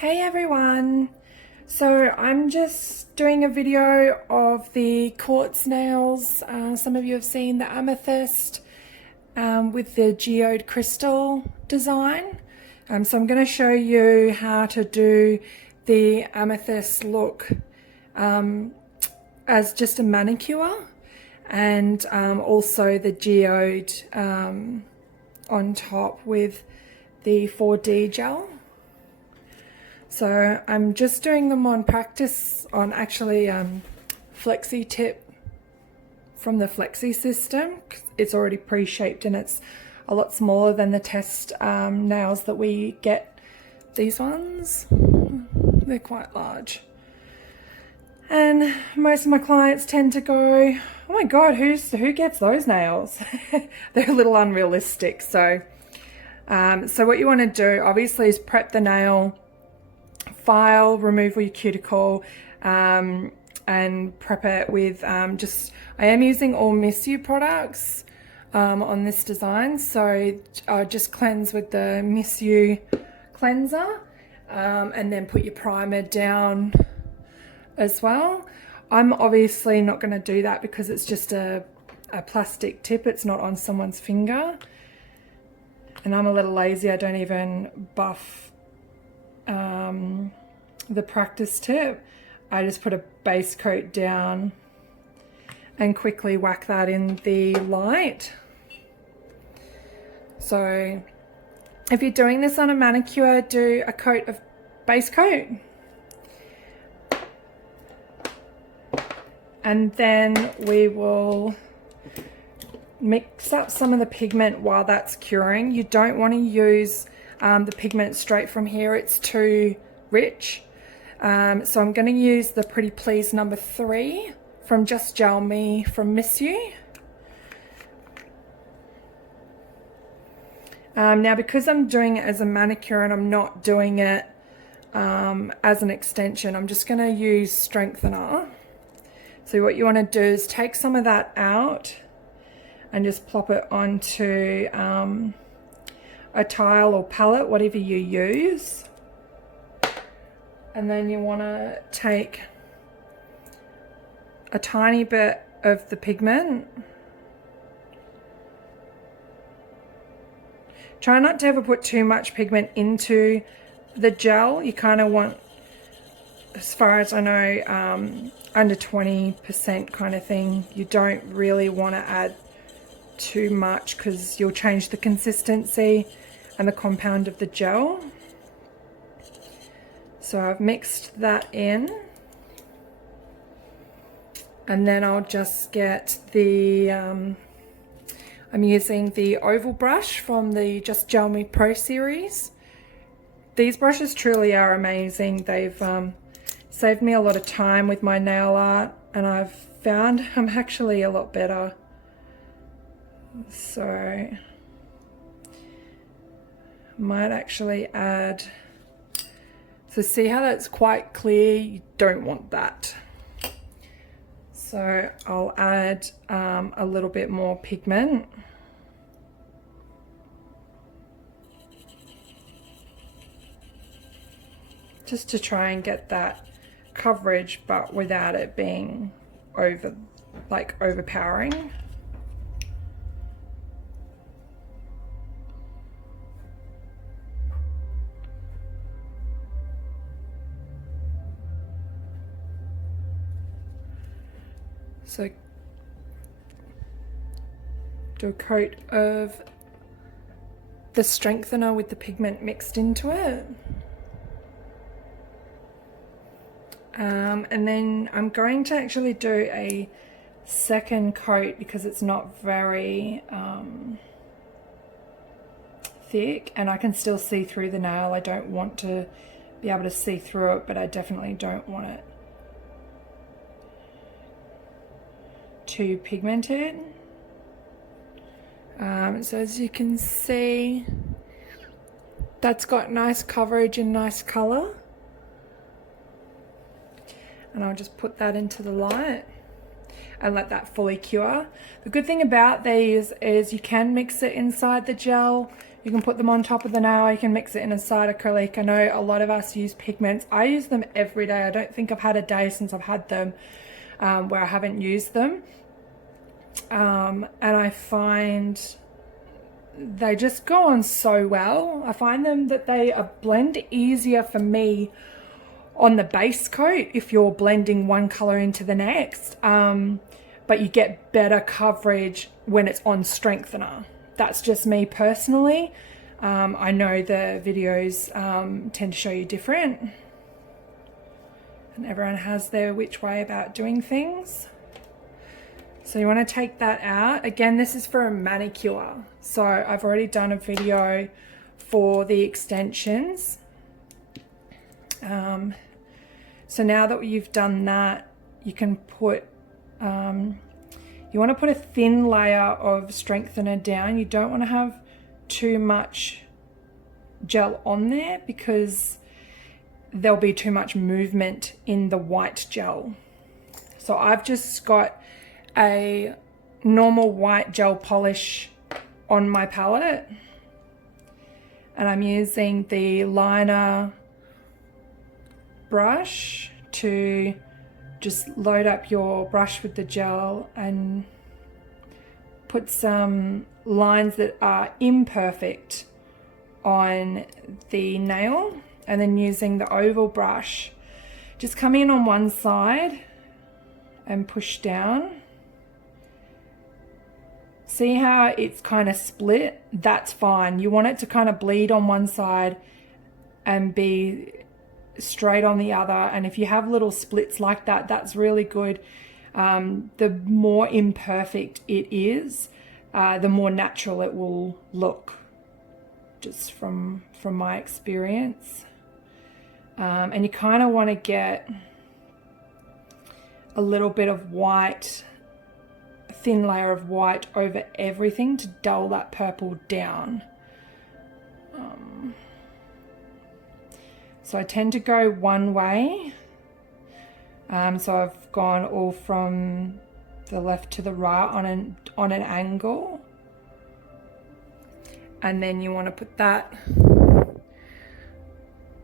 Hey everyone! So I'm just doing a video of the quartz nails. Some of you have seen the amethyst with the geode crystal design. So I'm going to show you how to do the amethyst look as just a manicure, and also the geode on top with the 4D gel. So I'm just doing them on practice on actually flexi tip from the flexi system. It's already pre-shaped and it's a lot smaller than the test nails that we get. These ones, they're quite large. And most of my clients tend to go, oh my God, who gets those nails? They're a little unrealistic. So, so what you want to do obviously is prep the nail, file, remove all your cuticle, and prep it with I am using all Miss You products on this design. So I just cleanse with the Miss You cleanser, and then put your primer down as well. I'm obviously not going to do that because it's just a plastic tip. It's not on someone's finger, and I'm a little lazy. I don't even buff the practice tip. I just put a base coat down and quickly whack that in the light. So if you're doing this on a manicure, do a coat of base coat, and then we will mix up some of the pigment while that's curing. You don't want to use the pigment straight from here, it's too rich. So I'm going to use the Pretty Please number 3 from Just Gel Me from Miss You. Now because I'm doing it as a manicure and I'm not doing it as an extension, I'm just going to use strengthener. So what you want to do is take some of that out and just plop it onto a tile or palette, whatever you use. And then you want to take a tiny bit of the pigment. Try not to ever put too much pigment into the gel. You kind of want, as far as I know, under 20% kind of thing. You don't really want to add too much because you'll change the consistency and the compound of the gel. So I've mixed that in, and then I'll just get the I'm using the oval brush from the Just Gel Me Pro series. These brushes truly are amazing. They've saved me a lot of time with my nail art, and I've found I'm actually a lot better. So might actually add, so see how that's quite clear? You don't want that. So I'll add a little bit more pigment. Just to try and get that coverage, but without it being overpowering. So do a coat of the strengthener with the pigment mixed into it. And then I'm going to actually do a second coat because it's not very thick and I can still see through the nail. I don't want to be able to see through it, but I definitely don't want it too pigmented. So as you can see, that's got nice coverage and nice color. And I'll just put that into the light and let that fully cure. The good thing about these is you can mix it inside the gel You can put them on top of the nail. You can mix it in a side acrylic. I know a lot of us use pigments. I use them every day. I don't think I've had a day since I've had them where I haven't used them. And I find they just go on so well. I find them that they blend easier for me on the base coat if you're blending one color into the next. But you get better coverage when it's on strengthener. That's just me personally. I know the videos tend to show you different, and everyone has their which way about doing things. So you want to take that out. Again, this is for a manicure. So I've already done a video for the extensions. So now that you've done that, you can put, you want to put a thin layer of strengthener down. You don't want to have too much gel on there because there'll be too much movement in the white gel. So I've just got a normal white gel polish on my palette, and I'm using the liner brush to just load up your brush with the gel and put some lines that are imperfect on the nail, and then using the oval brush just come in on one side and push down. See how it's kind of split? That's fine. You want it to kind of bleed on one side and be straight on the other. And if you have little splits like that, that's really good. The more imperfect it is, the more natural it will look, just from my experience. And you kind of want to get a little bit of white, thin layer of white over everything to dull that purple down. So I tend to go one way. So I've gone all from the left to the right on an angle. And then you want to put that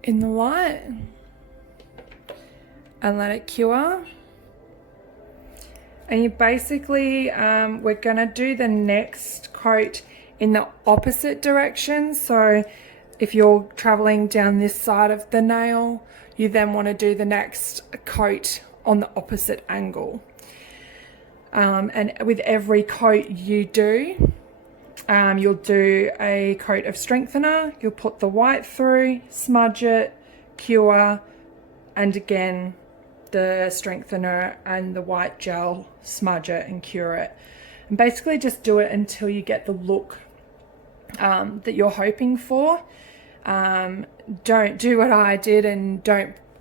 in the light and let it cure. And you basically, we're gonna do the next coat in the opposite direction. So if you're traveling down this side of the nail, you then want to do the next coat on the opposite angle. And with every coat you do, you'll do a coat of strengthener, you'll put the white through, smudge it, cure, and again, the strengthener and the white gel, smudge it and cure it. And basically just do it until you get the look that you're hoping for. Don't do what I did and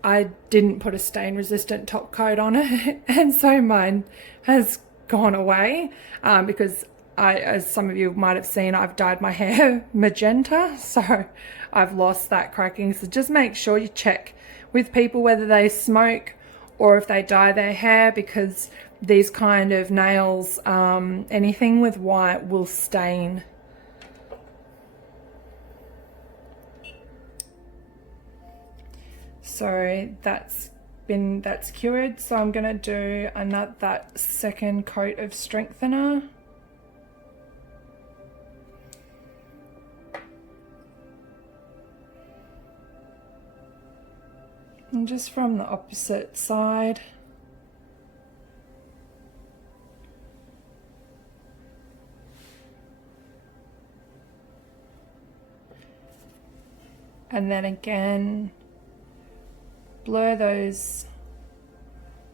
I didn't put a stain resistant top coat on it, and so mine has gone away because as some of you might have seen, I've dyed my hair magenta, so I've lost that cracking. So just make sure you check with people whether they smoke or if they dye their hair, because these kind of nails, anything with white will stain. So that's cured. So I'm gonna do that second coat of strengthener. And just from the opposite side. And then again, blur those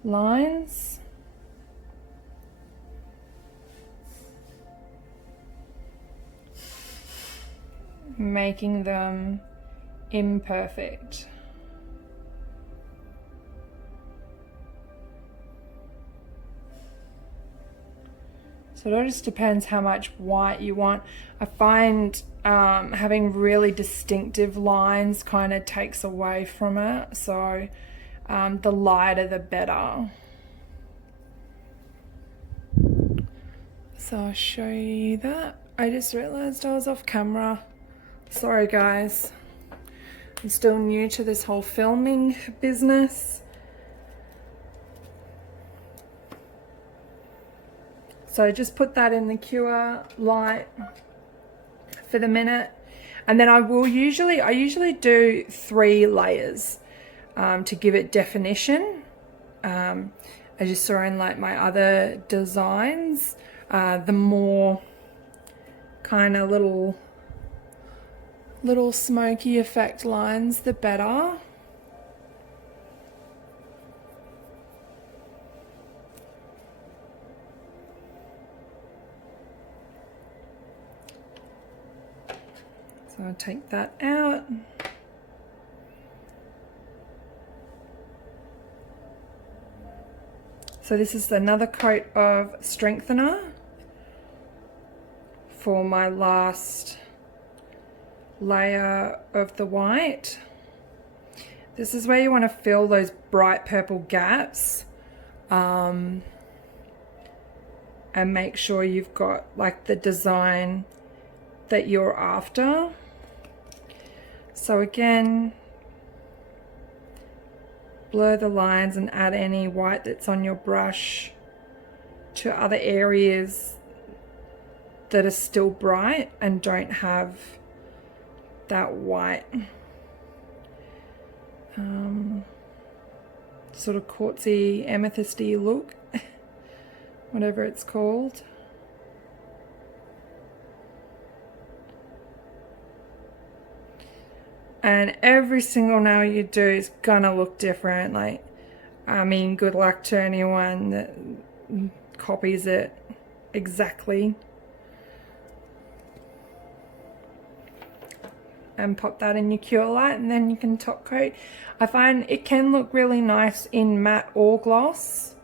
lines. Making them imperfect. So it all just depends how much white you want. I find having really distinctive lines kind of takes away from it. So the lighter the better. So I'll show you that. I just realized I was off camera Sorry guys, I'm still new to this whole filming business. So just put that in the cure light for the minute. And then I usually do 3 layers to give it definition. As you saw in like my other designs, the more kind of little smoky effect lines, the better. So I'll take that out. So this is another coat of strengthener for my last layer of the white. This is where you want to fill those bright purple gaps, and make sure you've got like the design that you're after. So again, blur the lines and add any white that's on your brush to other areas that are still bright and don't have that white sort of quartzy amethysty look, whatever it's called. And every single nail you do is gonna look different. Like, I mean, good luck to anyone that copies it exactly. And pop that in your cure light, and then you can top coat. I find it can look really nice in matte or gloss.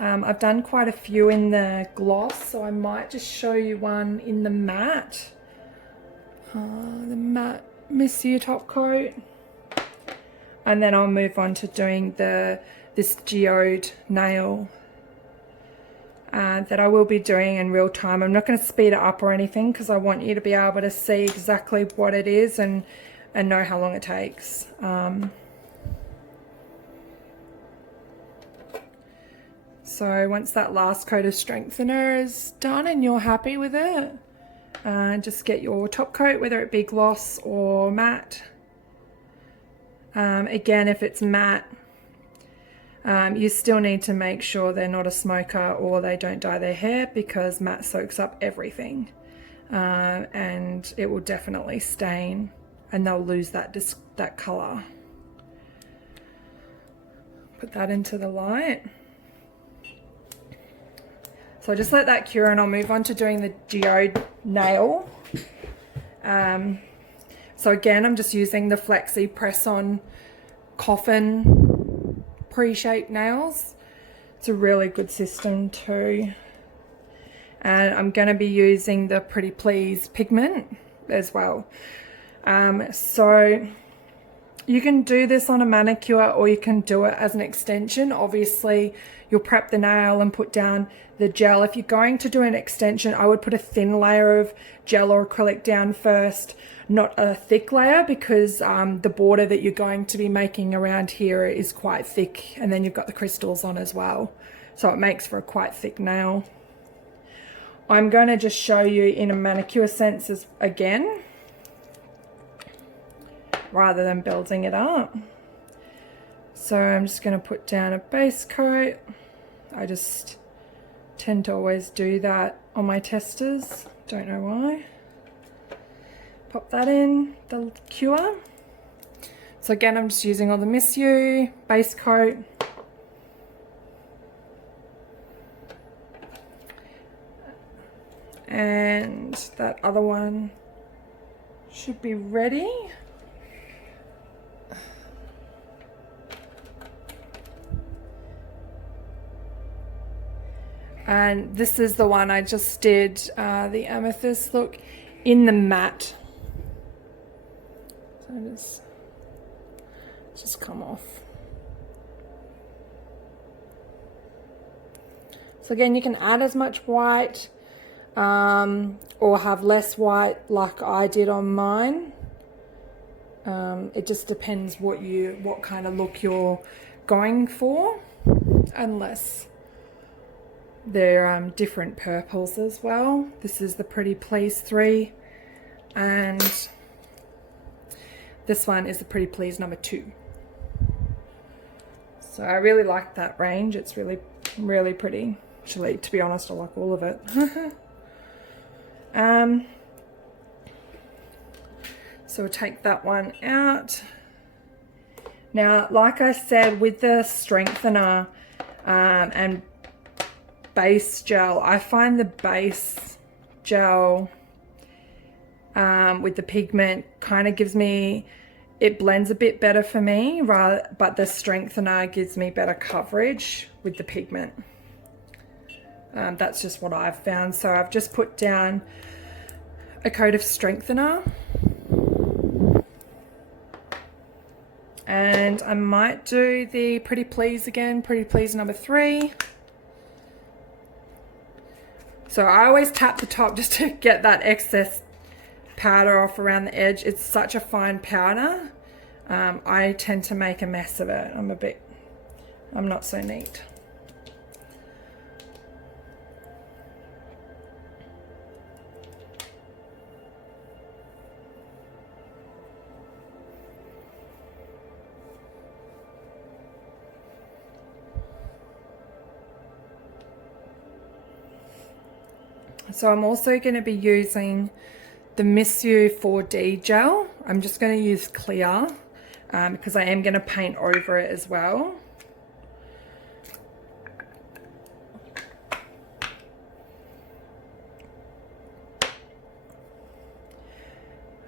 I've done quite a few in the gloss, so I might just show you one in the matte. The matte Manicure top coat, and then I'll move on to doing this geode nail that I will be doing in real time. I'm not going to speed it up or anything because I want you to be able to see exactly what it is and know how long it takes. So once that last coat of strengthener is done and you're happy with it, just get your top coat, whether it be gloss or matte. Again, if it's matte, you still need to make sure they're not a smoker or they don't dye their hair, because matte soaks up everything, and it will definitely stain and they'll lose that color. Put that into the light. So just let that cure and I'll move on to doing the geode nail. So again, I'm just using the Flexi press-on coffin pre-shaped nails. It's a really good system too. And I'm going to be using the Pretty Please pigment as well. So you can do this on a manicure or you can do it as an extension. Obviously, you'll prep the nail and put down the gel. If you're going to do an extension, I would put a thin layer of gel or acrylic down first, not a thick layer, because the border that you're going to be making around here is quite thick, and then you've got the crystals on as well. So it makes for a quite thick nail. I'm going to just show you in a manicure sense again, rather than building it up. So I'm just going to put down a base coat. I just tend to always do that on my testers, don't know why. Pop that in the cure. So again, I'm just using all the Manicure base coat. And that other one should be ready. And this is the one I just did, the Amethyst look in the matte. So just come off. So again, you can add as much white or have less white like I did on mine. It just depends what kind of look you're going for, unless they're different purples as well. This is the Pretty Please 3, and this one is the Pretty Please number 2. So I really like that range. It's really, really pretty. Actually, to be honest, I like all of it. So we'll take that one out. Now, like I said, with the strengthener and base gel, I find the base gel with the pigment kind of gives me, it blends a bit better for me, but the strengthener gives me better coverage with the pigment. That's just what I've found. So I've just put down a coat of strengthener, and I might do the Pretty Please again, Pretty Please number 3. So I always tap the top just to get that excess powder off around the edge. It's such a fine powder. I tend to make a mess of it. I'm not so neat. So I'm also going to be using the Miss You 4D gel. I'm just going to use clear because I am going to paint over it as well.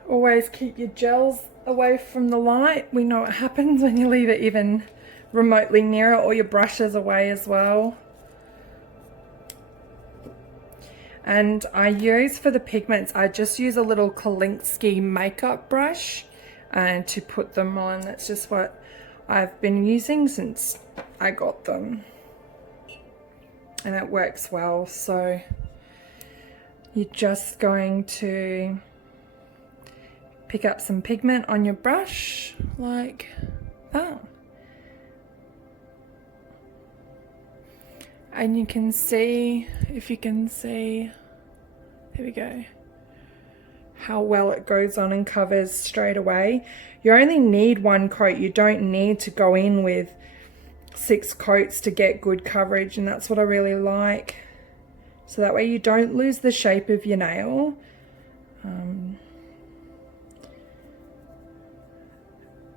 Always keep your gels away from the light. We know what happens when you leave it even remotely near it, or your brushes away as well. And I use, for the pigments, I just use a little Kolinsky makeup brush and to put them on. That's just what I've been using since I got them, and it works well. So you're just going to pick up some pigment on your brush like that, and you can see, if you can see, there we go, how well it goes on and covers straight away. You only need 1 coat. You don't need to go in with 6 coats to get good coverage, and that's what I really like. So that way you don't lose the shape of your nail. And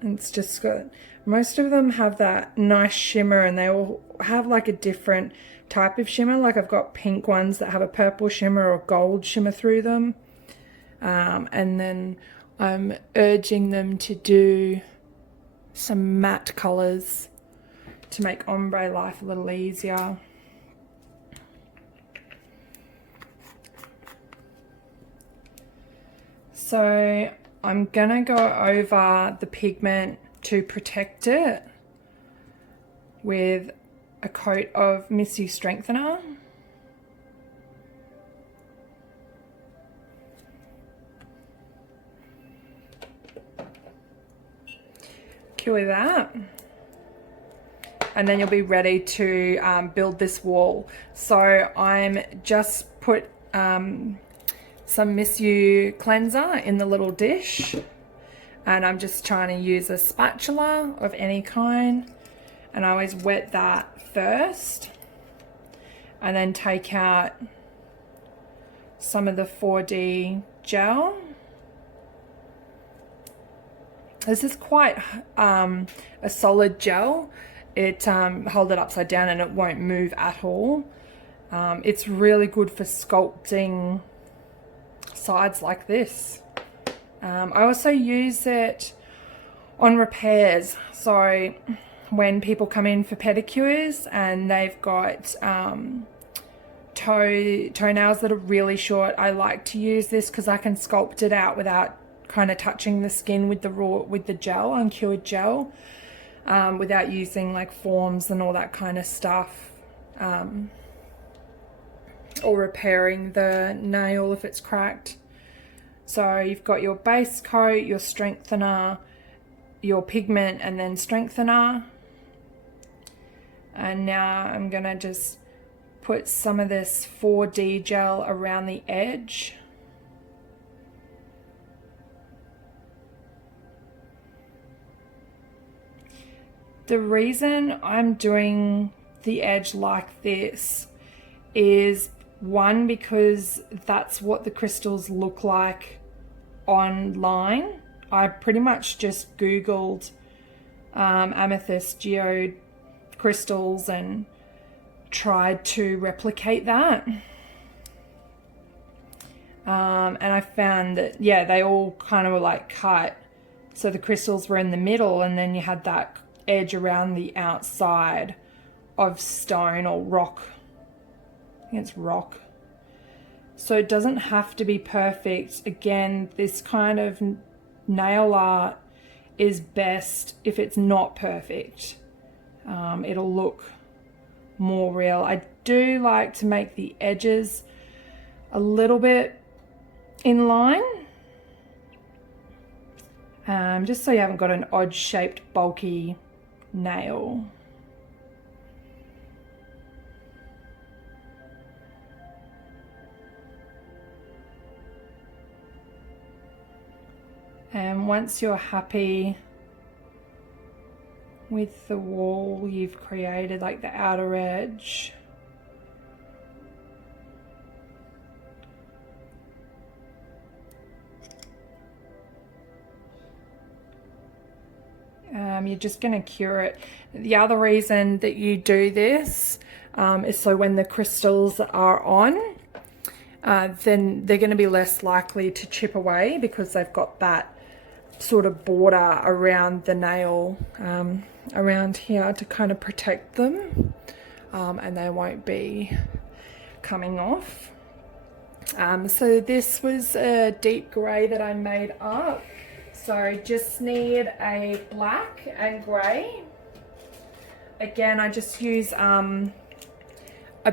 it's just good. Most of them have that nice shimmer, and they all have like a different type of shimmer. Like I've got pink ones that have a purple shimmer or gold shimmer through them. And then I'm urging them to do some matte colors to make ombre life a little easier. So I'm gonna go over the pigment to protect it with a coat of Miss You strengthener. Cure that, and then you'll be ready to build this wall. So I'm just put some Miss You cleanser in the little dish, and I'm just trying to use a spatula of any kind, and I always wet that first and then take out some of the 4D gel. This is quite a solid gel. Hold it upside down and it won't move at all. It's really good for sculpting sides like this. I also use it on repairs. So when people come in for pedicures and they've got toenails that are really short, I like to use this because I can sculpt it out without kind of touching the skin with the gel, uncured gel, without using like forms and all that kind of stuff. or repairing the nail if it's cracked. So you've got your base coat, your strengthener, your pigment, and then strengthener. And now I'm gonna just put some of this 4D gel around the edge. The reason I'm doing the edge like this is, one, because that's what the crystals look like online. I pretty much just Googled amethyst geode crystals and tried to replicate that. And I found that, yeah, they all kind of were like cut. So the crystals were in the middle, and then you had that edge around the outside of stone or rock. I think it's rock. So it doesn't have to be perfect. Again, this kind of nail art is best if it's not perfect. It'll look more real. I do like to make the edges a little bit in line, just so you haven't got an odd shaped bulky nail. And once you're happy with the wall you've created, like the outer edge, you're just going to cure it. The other reason that you do this is so when the crystals are on, then they're going to be less likely to chip away, because they've got that sort of border around the nail, around here, to kind of protect them, and they won't be coming off. So this was a deep grey that I made up. So just need a black and grey. Again, I just use a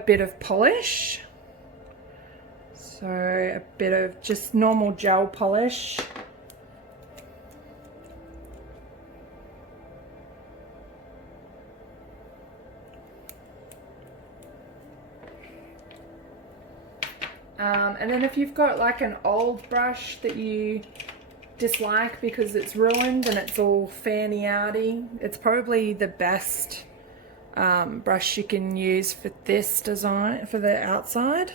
bit of polish. So a bit of just normal gel polish. And then if you've got like an old brush that you dislike because it's ruined and it's all fanny-outy, it's probably the best brush you can use for this design, for the outside.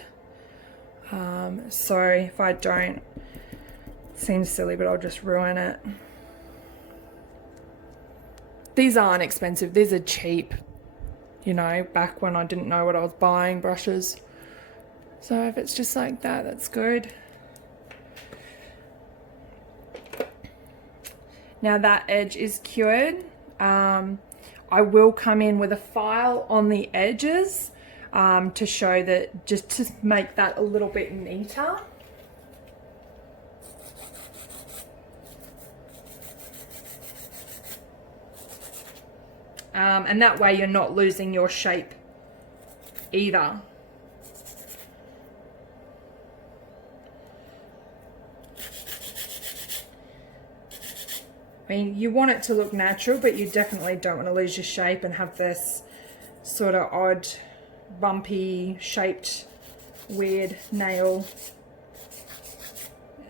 Sorry if I don't, it seems silly, but I'll just ruin it. These aren't expensive, these are cheap, you know, back when I didn't know what I was buying brushes. So if it's just like that, that's good. Now that edge is cured. I will come in with a file on the edges to show that, just to make that a little bit neater. And that way you're not losing your shape either. I mean, you want it to look natural, but you definitely don't want to lose your shape and have this sort of odd, bumpy, shaped, weird nail.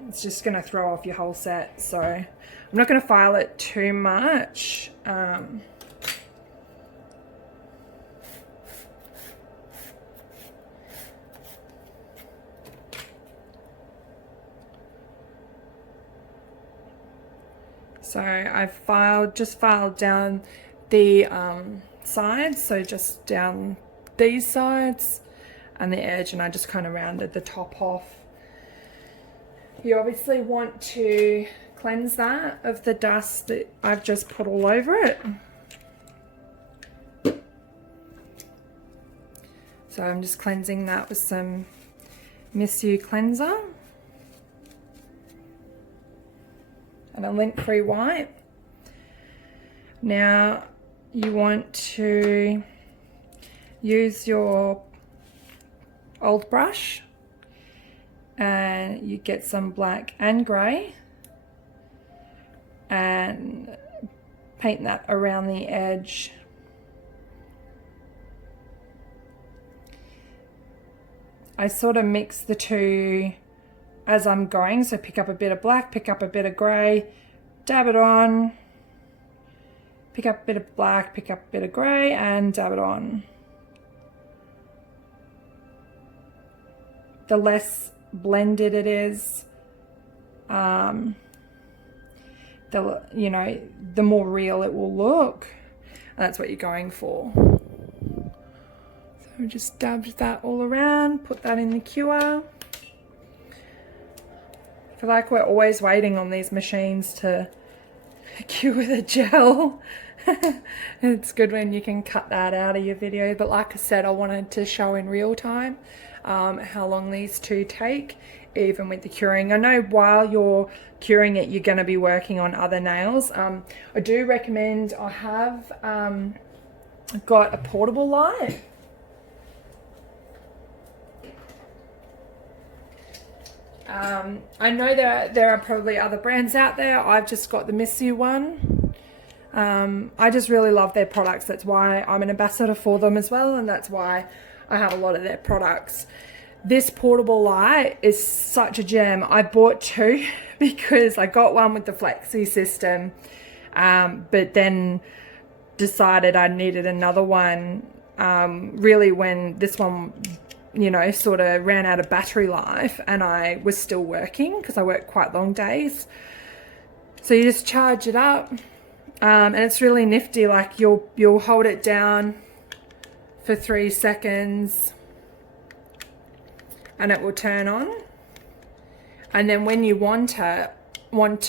It's just going to throw off your whole set. So I'm not going to file it too much. So I've just filed down the sides, so just down these sides and the edge, and I just kind of rounded the top off. You obviously want to cleanse that of the dust that I've just put all over it. So I'm just cleansing that with some Miss You cleanser and a lint-free wipe. Now you want to use your old brush, and you get some black and grey and paint that around the edge. I sort of mix the two as I'm going, so pick up a bit of black, pick up a bit of grey, dab it on, pick up a bit of black, pick up a bit of grey, and dab it on. The less blended it is, the more real it will look, and that's what you're going for. So just dab that all around, put that in the cure. I feel like we're always waiting on these machines to cure the gel. It's good when you can cut that out of your video, but like I said, I wanted to show in real time how long these two take, even with the curing. I know while you're curing it, you're going to be working on other nails. I do recommend, I have got a portable light. I know there are probably other brands out there. I've just got the Missy one. I just really love their products. That's why I'm an ambassador for them as well, and that's why I have a lot of their products. This portable light is such a gem. I bought two because I got one with the Flexi system, but then decided I needed another one really when this one, you know, sort of ran out of battery life and I was still working because I work quite long days. So you just charge it up, and it's really nifty. Like you'll hold it down for 3 seconds and it will turn on, and then when you want to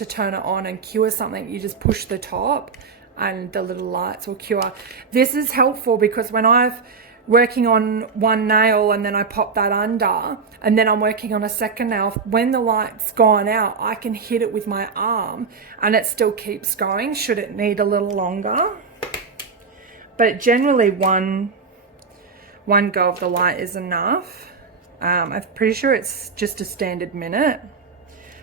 turn it on and cure something, you just push the top and the little lights will cure. This is helpful because when I've working on one nail and then I pop that under and then I'm working on a second nail, when the light's gone out, I can hit it with my arm and it still keeps going should it need a little longer. But generally one go of the light is enough. I'm pretty sure it's just a standard minute.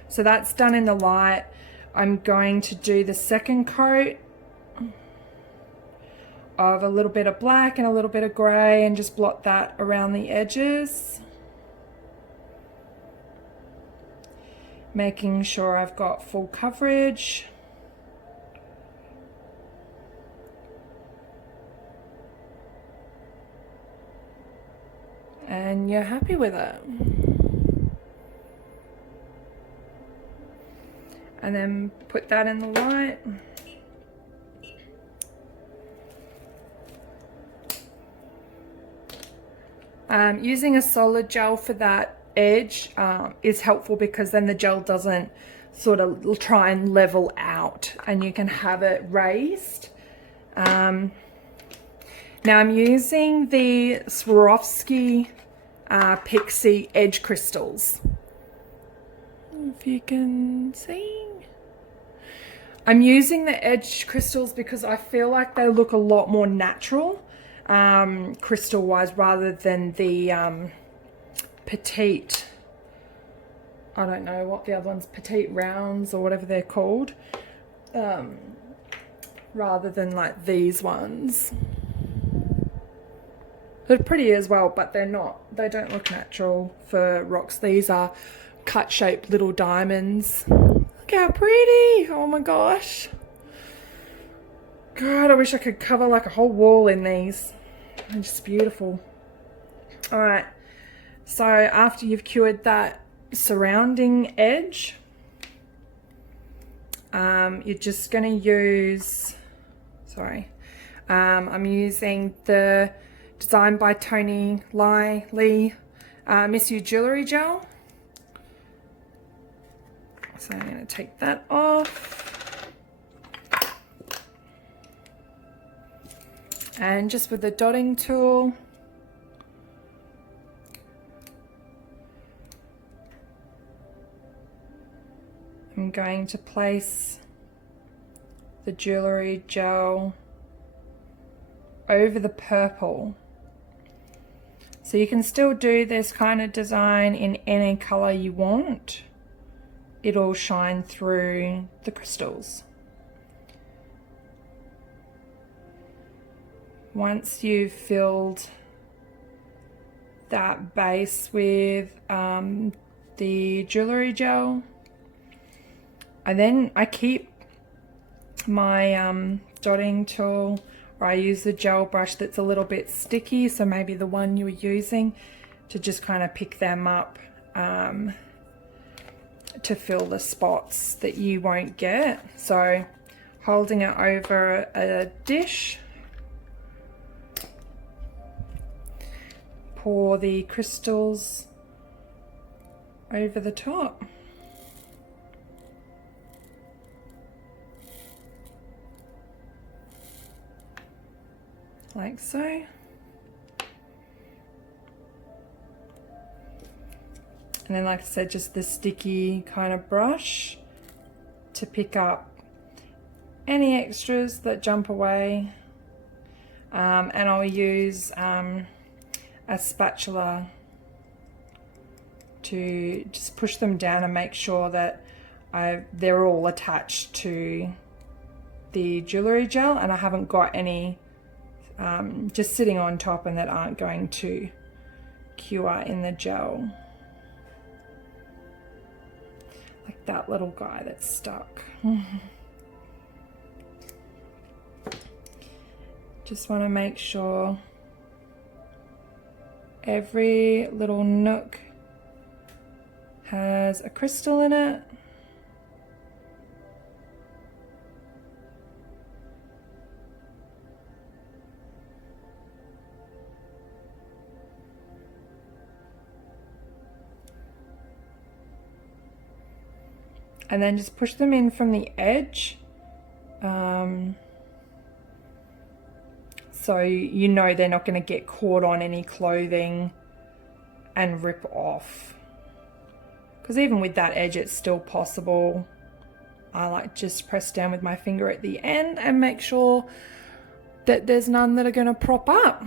So that's done in the light. I'm going to do the second coat of a little bit of black and a little bit of grey and just blot that around the edges, making sure I've got full coverage. And you're happy with it. And then put that in the light. Using a solid gel for that edge is helpful because then the gel doesn't sort of try and level out and you can have it raised. Now I'm using the Swarovski Pixie edge crystals. If you can see. I'm using the edge crystals because I feel like they look a lot more natural crystal wise rather than the petite, I don't know what the other ones, petite rounds or whatever they're called, rather than like these ones. They're pretty as well, but they don't look natural for rocks. These are cut shaped little diamonds. Look how pretty. Oh my gosh. God, I wish I could cover like a whole wall in these. They're just beautiful. All right, so after you've cured that surrounding edge, you're just going to use, I'm using the Designed by Tony Lee Miss You Jewelry Gel. So I'm going to take that off. And just with the dotting tool, I'm going to place the jewelry gel over the purple. So you can still do this kind of design in any color you want. It'll shine through the crystals. Once you've filled that base with the jewelry gel, I keep my dotting tool, or I use the gel brush that's a little bit sticky, so maybe the one you were using, to just kind of pick them up to fill the spots that you won't get. So holding it over a dish, pour the crystals over the top. Like so. And then, like I said, just the sticky kind of brush to pick up any extras that jump away. And I'll use a spatula to just push them down and make sure that they're all attached to the jewelry gel, and I haven't got any just sitting on top and that aren't going to cure in the gel. Like that little guy that's stuck. Just want to make sure every little nook has a crystal in it. And then just push them in from the edge, so you know they're not going to get caught on any clothing and rip off. Because even with that edge, it's still possible. I like just press down with my finger at the end and make sure that there's none that are going to prop up.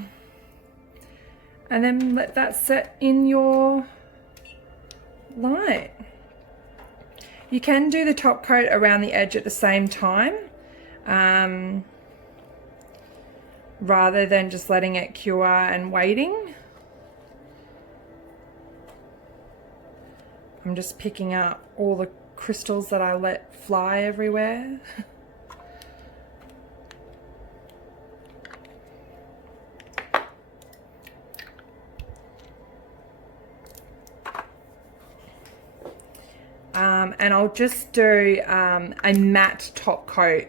And then let that set in your light. You can do the top coat around the edge at the same time, rather than just letting it cure and waiting. I'm just picking up all the crystals that I let fly everywhere. And I'll just do a matte top coat.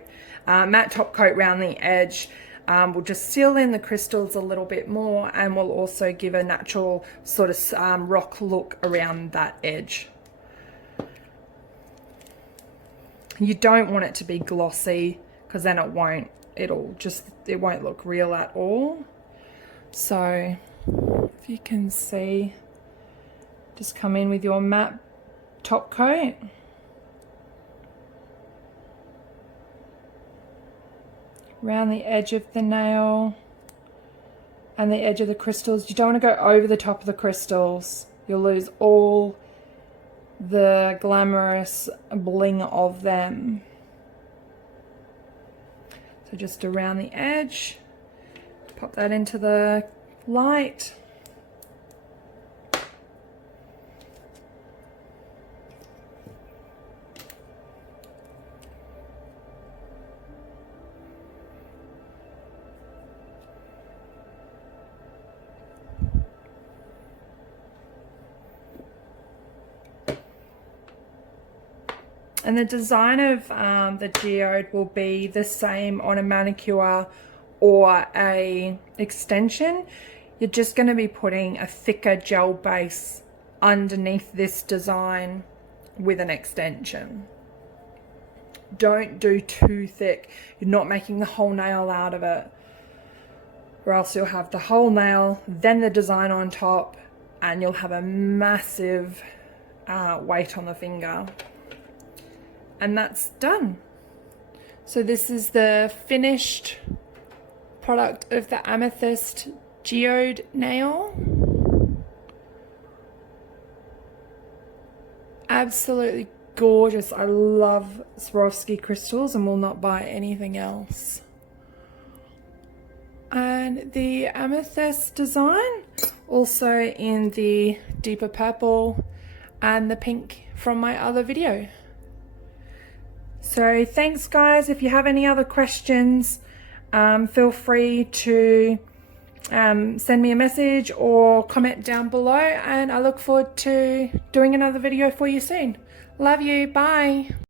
Matte top coat around the edge will just seal in the crystals a little bit more, and will also give a natural sort of rock look around that edge. You don't want it to be glossy, because then it won't look real at all. So if you can see, just come in with your matte top coat. Around the edge of the nail and the edge of the crystals. You don't want to go over the top of the crystals. You'll lose all the glamorous bling of them. So just around the edge, pop that into the light. And the design of the geode will be the same on a manicure or a extension. You're just going to be putting a thicker gel base underneath this design with an extension. Don't do too thick. You're not making the whole nail out of it, or else you'll have the whole nail, then the design on top, and you'll have a massive weight on the finger. And that's done. So this is the finished product of the Amethyst geode nail. absolutely gorgeous. I love Swarovski crystals and will not buy anything else. And the amethyst design, also in the deeper purple and the pink from my other video. So thanks guys. If you have any other questions, feel free to send me a message or comment down below, and I look forward to doing another video for you soon. Love you. Bye.